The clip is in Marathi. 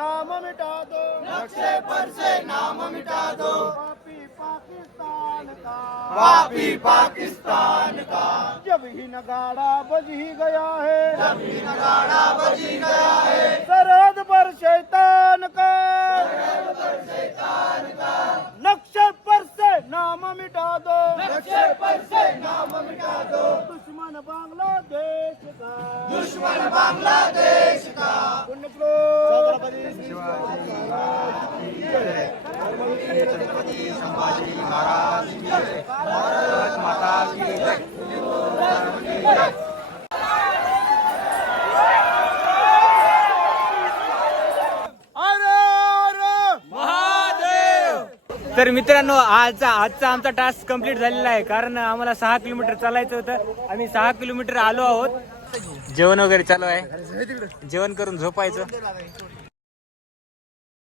नाम मिटा दो, नक्शे पर से नाम मिटा दो, पापी पाकिस्तान का, पापी पाकिस्तान का। जब ही नगाड़ा बज ही गया है, जब ही नगाड़ा बज ही गया है, सरहद पर शैतान का, शैतान का। नक्शे पर से नाम मिटा दो, नक्शे पर से नाम मिटा दो, दुश्मन बांग्लादेश का, दुश्मन बांग्लादेश का। छत्रपती छत्रपती संभाजी महाराज की जय, भारत माता की जय। तर मित्रांनो आजचा आमचा टास्क कंप्लीट झालेला आहे, कारण आम्हाला 6 किलोमीटर चालायचं होतं. आम्ही 6 किलोमीटर आलो आहोत. जेवण वगैरे चालू आहे, जेवण करून झोपायचं.